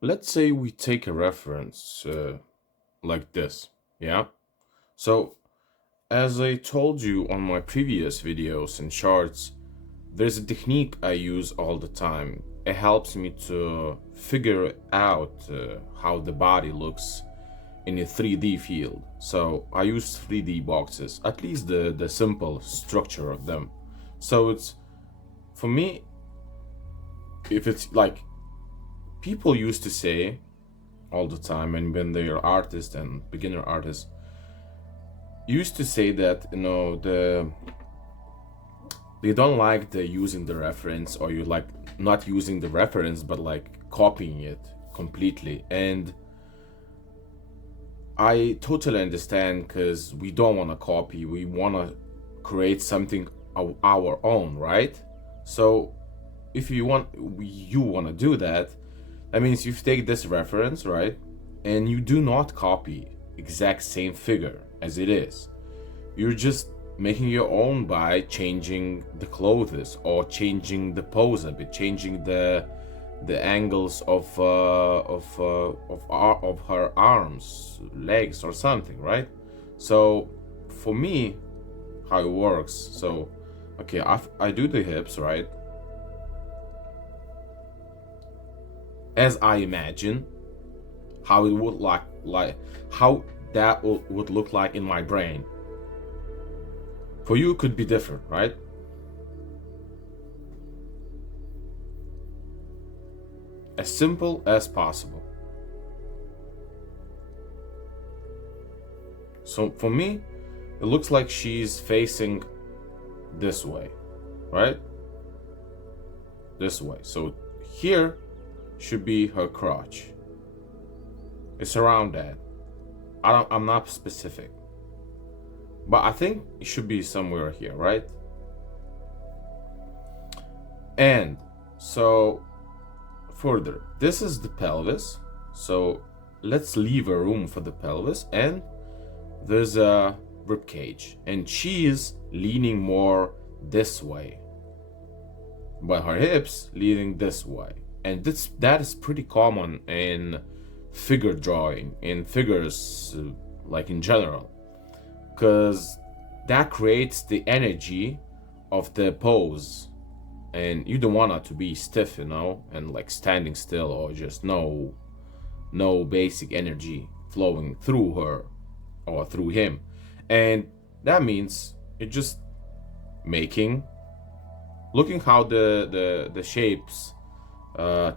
Let's say we take a reference like this, yeah? So, as I told you on my previous videos and charts, there's a technique I use all the time. It helps me to figure out how the body looks in a 3D field. So I use 3D boxes, at least the simple structure of them. So it's, for me, if it's like people used to say all the time, and when they're artists and beginner artists, used to say that, they don't like the using the reference, or you like not using the reference but like copying it completely. And I totally understand, because we don't want to copy, we want to create something of our own, right? So if you want to do that, that means you take this reference, right, and you do not copy exact same figure as it is. You're just making your own by changing the clothes, or changing the pose a bit, changing the angles of her arms, legs, or something, right? So for me, how it works, so okay, I do the hips, right, as I imagine how it would like how that would look like in my brain. For you, it could be different, right? As simple as possible. So for me, it looks like she's facing this way, right? This way. So here should be her crotch. It's around that. I'm not specific, but I think it should be somewhere here, right? And so further, this is the pelvis. So let's leave a room for the pelvis, and there's a rib cage, and she is leaning more this way, but her hips leaning this way. And that is pretty common in figure drawing, in figures, like in general, because that creates the energy of the pose, and you don't want it to be stiff, and like standing still, or just no basic energy flowing through her or through him. And that means you're just making, looking how the shapes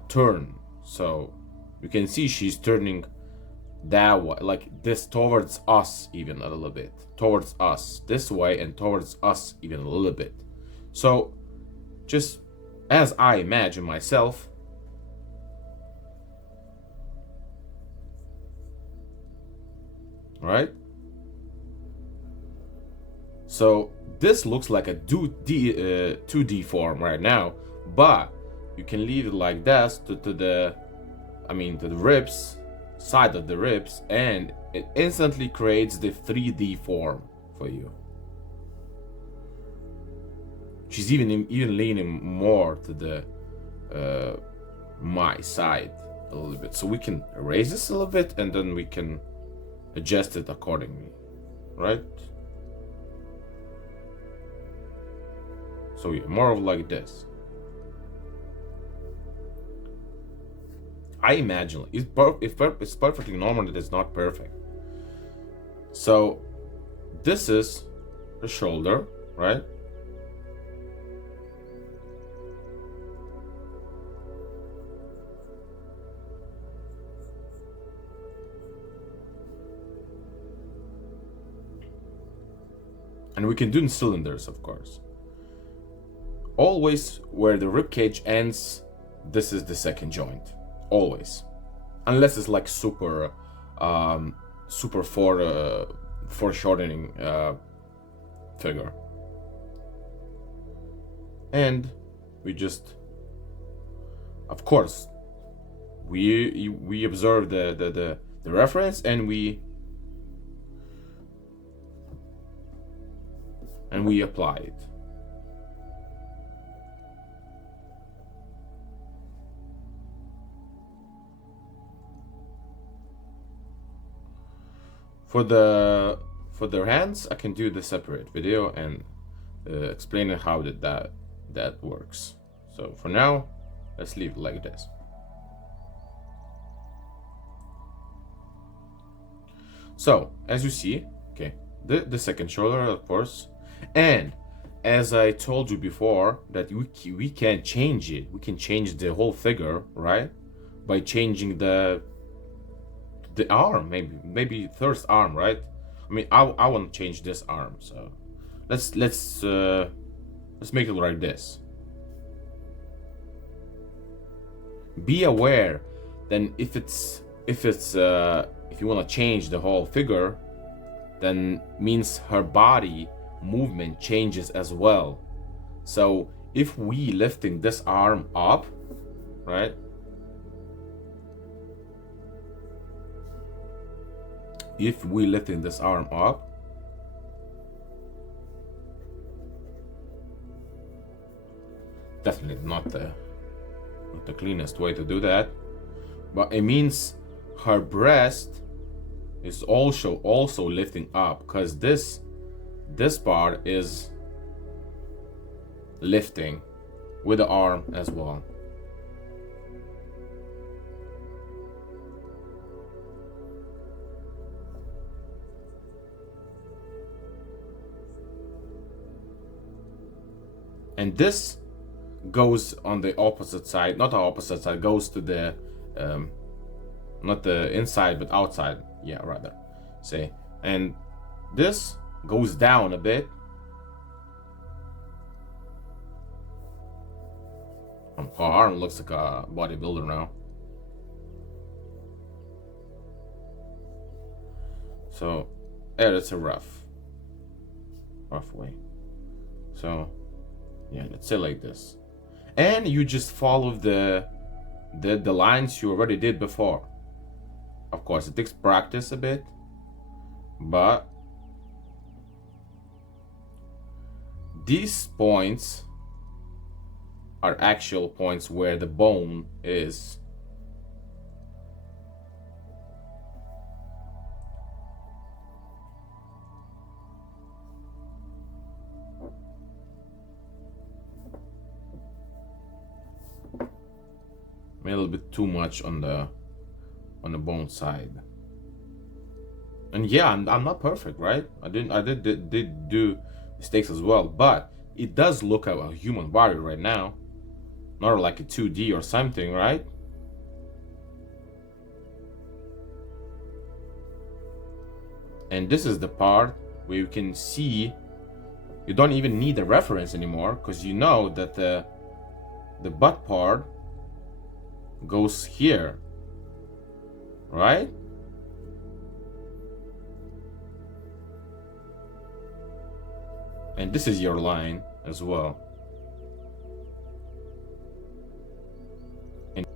turn. So you can see she's turning that way, like this, towards us, even a little bit towards us this way, and towards us even a little bit. So just as I imagine myself, right? So this looks like a 2D form right now, but you can leave it like that to the ribs, side of the ribs, and it instantly creates the 3D form for you. She's even leaning more to the my side a little bit, so we can erase this a little bit, and then we can adjust it accordingly, right? So yeah, more of like this. I imagine it's perfectly normal, that it's not perfect. So this is the shoulder, right? And we can do in cylinders, of course. Always where the rib cage ends, this is the second joint. Always. Unless it's like super foreshortening figure. And we just, of course, we observe the reference, and we apply it. For the for their hands, I can do the separate video and explaining how that works. So for now, let's leave it like this. So as you see, okay, the second shoulder, of course, and as I told you before, that we can change it. We can change the whole figure, right? By changing the arm, maybe first arm, right? I mean, I want to change this arm, so let's make it like this. Be aware, then if you want to change the whole figure, then means her body movement changes as well. So if we lifting this arm up, right? If we lifting this arm up, definitely not the cleanest way to do that, but it means her breast is also lifting up, because this part is lifting with the arm as well. And this goes on the opposite side, not the opposite side, goes to the not the inside but outside, yeah, rather say. And this goes down a bit. Her arm looks like a bodybuilder now. So yeah, it's a rough way. So yeah, let's say like this, and you just follow the lines you already did before. Of course, it takes practice a bit, but these points are actual points where the bone is. A little bit too much on the bone side. And yeah, I'm not perfect, right? I did do mistakes as well, but it does look like a human body right now, not like a 2D or something, right? And this is the part where you can see you don't even need a reference anymore, because you know that the butt part goes here, right? And this is your line as well. And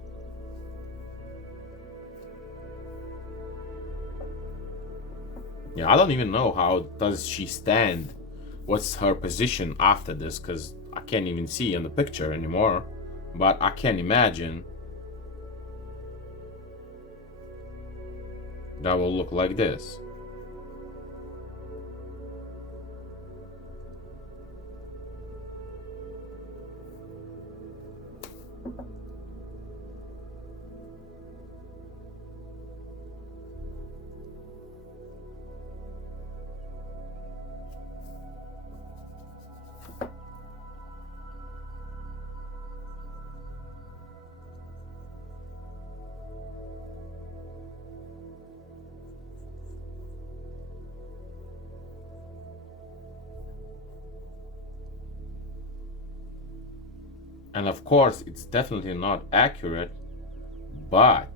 yeah, I don't even know how does she stand. What's her position after this, because I can't even see in the picture anymore, but I can imagine that will look like this. And of course, it's definitely not accurate, but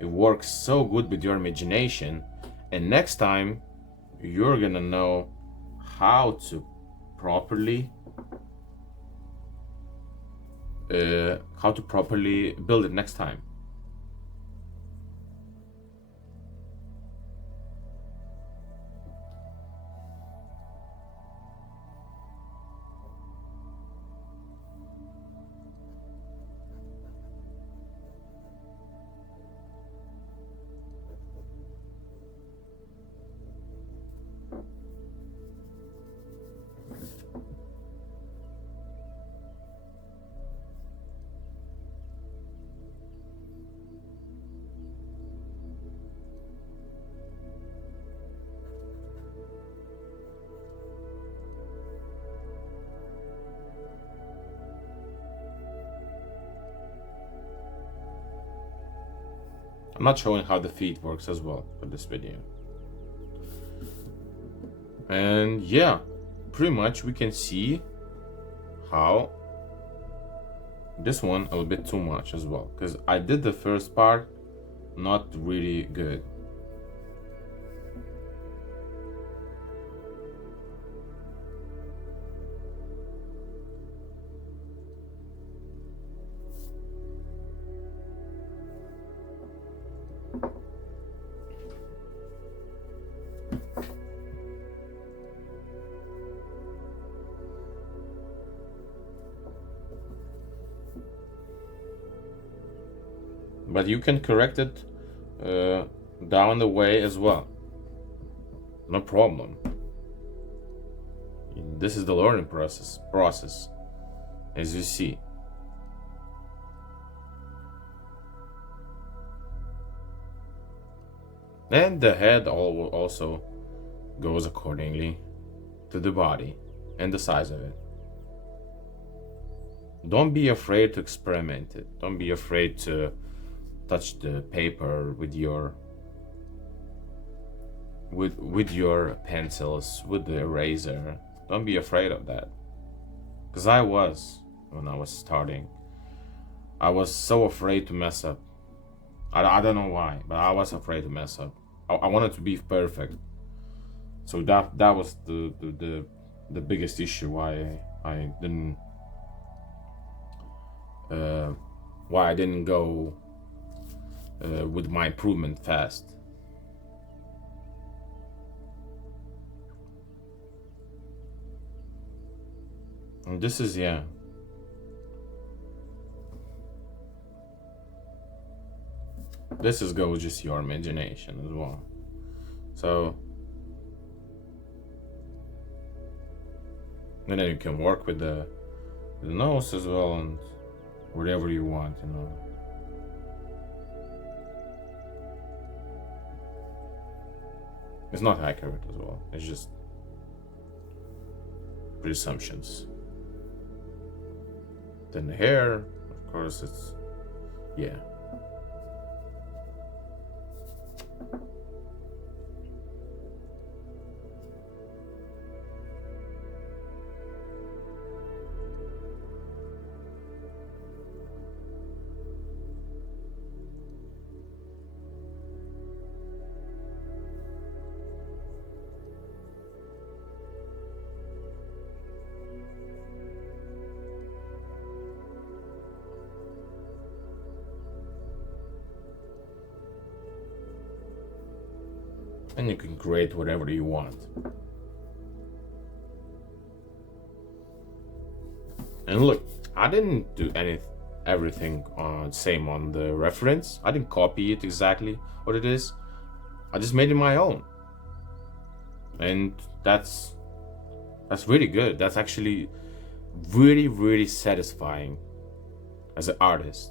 it works so good with your imagination. And next time, you're gonna know how to properly build it next time. I'm not showing how the feet works as well for this video. And yeah, pretty much we can see how this one a little bit too much as well, because I did the first part not really good. But you can correct it down the way as well. No problem. This is the learning process, as you see. And the head also goes accordingly to the body and the size of it. Don't be afraid to experiment it. Don't be afraid to touch the paper with your pencils, with the eraser. Don't be afraid of that, because I was, when I was starting, I was so afraid to mess up. I don't know why, but I was afraid to mess up. I wanted to be perfect. So that was the biggest issue why I didn't go with my improvement fast. And this is, yeah. This is goes just your imagination as well. So, and then you can work with the nose as well, and whatever you want, you know. It's not accurate as well. It's just presumptions. Then the hair, of course, it's, yeah. And you can create whatever you want. And look, I didn't do everything same on the reference. I didn't copy it exactly what it is. I just made it my own. And that's really good. That's actually really, really satisfying as an artist.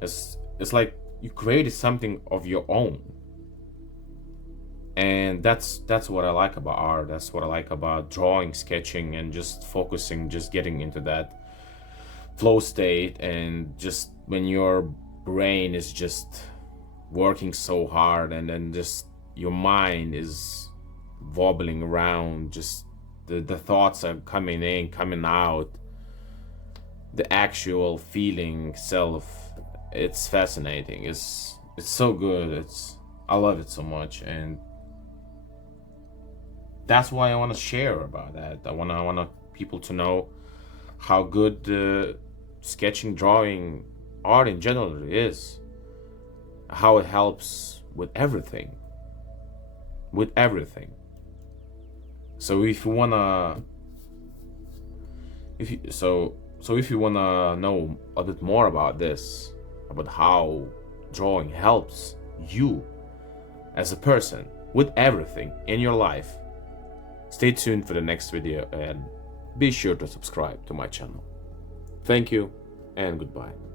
It's like you created something of your own. And that's what I like about art. That's what I like about drawing, sketching, and just focusing, just getting into that flow state. And just when your brain is just working so hard, and then just your mind is wobbling around, just the thoughts are coming in, coming out, the actual feeling self, it's fascinating. It's so good. I love it so much. And that's why I want to share about that. I want people to know how good sketching, drawing, art in general is. How it helps with everything. So if you wanna, if you wanna know a bit more about this, about how drawing helps you as a person with everything in your life, stay tuned for the next video and be sure to subscribe to my channel. Thank you and goodbye.